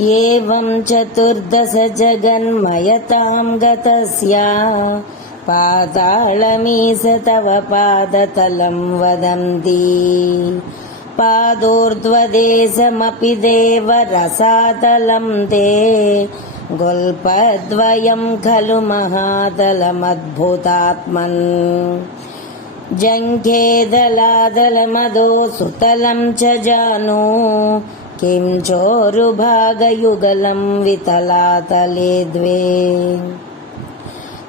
एवं चतुर्दश जगन्मयतां गतस्या पाताळमीश तव पादतलं वदन्ति पादोर्ध्वदेशमपि देव रसातलं ते गुल्पद्वयं खलु महातलमद्भुतात्मन् जङ्घे दलादलमदो सुतलं च जानु किं चोरुभागयुगलं वितलातले द्वे।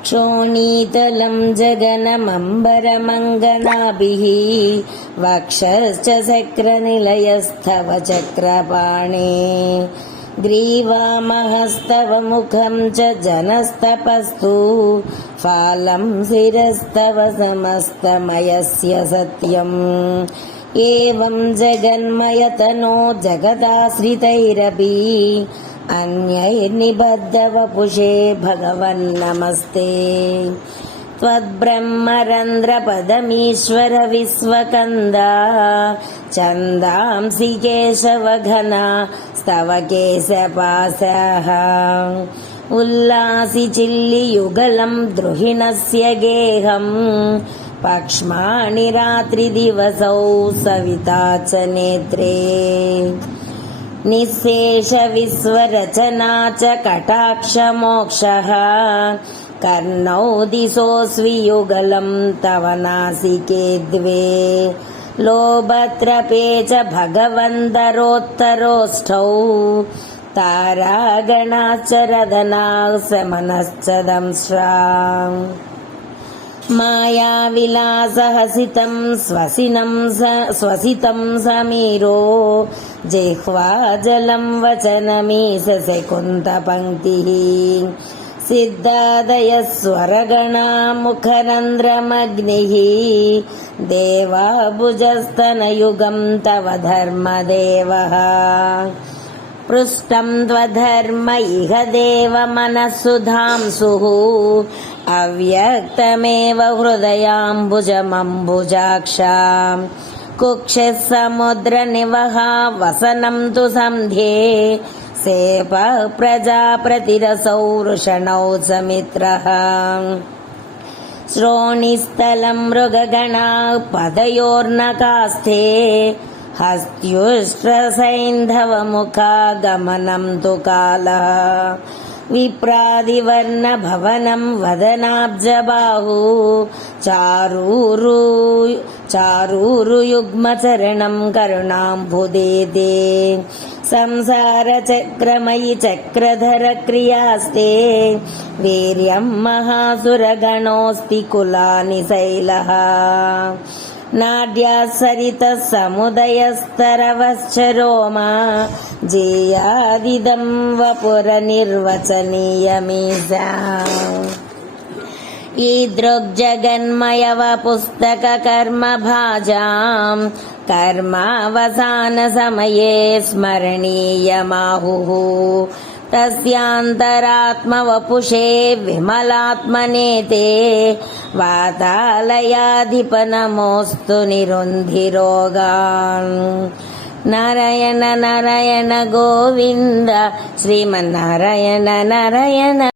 क्षोणीतलं जगनमम्बरमङ्गनाभिः वक्षश्च चक्रनिलयस्तव चक्रपाणे। ग्रीवामहस्तव मुखं च जनस्तपस्तु फालं शिरस्तव समस्तमयस्य सत्यम् एवं जगन्मयतनो जगदाश्रितैरपि अन्यैर्निबद्धवपुषे भगवन्नमस्ते त्वद्ब्रह्मरन्ध्रपदमीश्वर विश्वकन्दा छन्दांसि केशवघना स्तव केशपाशः उल्लासि चिल्लियुगलं द्रुहिणस्य गेहम् पक्ष्माणि रात्रिदिवसौ सविता च नेत्रे। निःशेषविश्वरचना च कटाक्षमोक्षः। कर्णौ दिशोऽस्वि युगलं तव नासिके द्वे। लोभत्रपे च भगवन्तरोत्तरोष्ठौ। तारागणाश्च रदनाः समनश्च दंश्रा मायाविलासहसितं स्वसिनं स्वसितं समीरो। जिह्वाजलं वचनमीशकुन्तपङ्क्तिः सिद्धादयः स्वरगणा मुखरन्ध्रमग्निः देवाभुजस्तनयुगं तव धर्मदेवः पृष्टं त्वधर्म इह देवमनःसुधांसुः अव्यक्तमेव हृदयाम्बुजमम्बुजाक्षाम्। कुक्षिः समुद्रनिवहा वसनं तु सन्ध्ये। सेपः प्रजाप्रतिरसौ वृषणौ समित्रः। श्रोणिस्थलं मृगगणा पदयोर्नकास्थे हस्त्युष्ट्रसैन्धवमुखागमनं तु कालः। विप्रादिवर्णभवनं वदनाब्जबाहु। चारूरु चारूरुयुग्मचरणं करुणाम्बुदेदे संसारचक्रमयि चक्रधरक्रियास्ते। वीर्यं महासुरगणोऽस्ति कुलानि शैलः नाड्या सरितः समुदयस्तरवश्च रोमा जेयादिदं वपुरनिर्वचनीयमीशा ईदृग्जगन्मयव पुस्तककर्मभाजाम् कर्मावसानसमये स्मरणीयमाहुः तस्यान्तरात्मवपुषे विमलात्मनेते वातालयाधिपनमोऽस्तु निरुन्धिरोगान् नारायण नारायण गोविन्द श्रीमन्नारायण नारायण